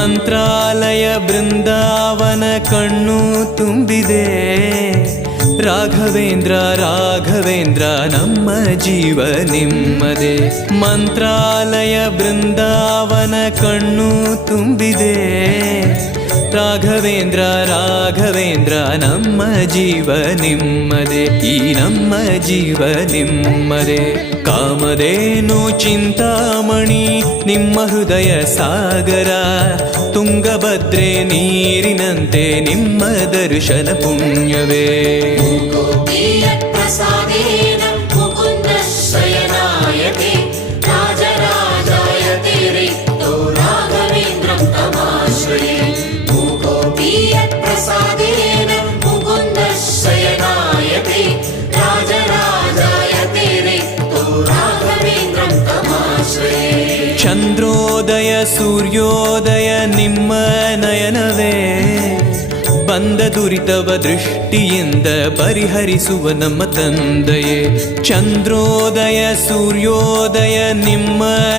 ಮಂತ್ರಾಲಯ ಬೃಂದಾವನ ಕಣ್ಣು ತುಂಬಿದೆ ರಾಘವೇಂದ್ರ ರಾಘವೇಂದ್ರ ನಮ್ಮ ಜೀವ ನಿಮ್ಮದೆ ಮಂತ್ರಾಲಯ ಬೃಂದಾವನ ಕಣ್ಣು ತುಂಬಿದೆ ರಾಘವೇಂದ್ರ ರಾಘವೇಂದ್ರ ನಮ್ಮ ಜೀವ ನಿಮ್ಮದೆ ಈ ನಮ್ಮ ಜೀವ ನಿಮ್ಮದೆ ಕಾಮದೇನು ಚಿಂತಾಮಣಿ ತುಂಗಭದ್ರೆ ನೀರಿನಂತೆ ನಿಮ್ಮ निम्म ಪುಣ್ಯವೇ पुण्यवे ಚಂದ್ರೋದಯ ಸೂರ್ಯೋದಯ ನಿಮ್ಮ ನಯನವೇ ಬಂದ ದುರಿತವ ದೃಷ್ಟಿಯಿಂದ ಪರಿಹರಿಸುವ ನಮ್ಮ ತಂದೆಯೇ ಚಂದ್ರೋದಯ ಸೂರ್ಯೋದಯ ನಿಮ್ಮ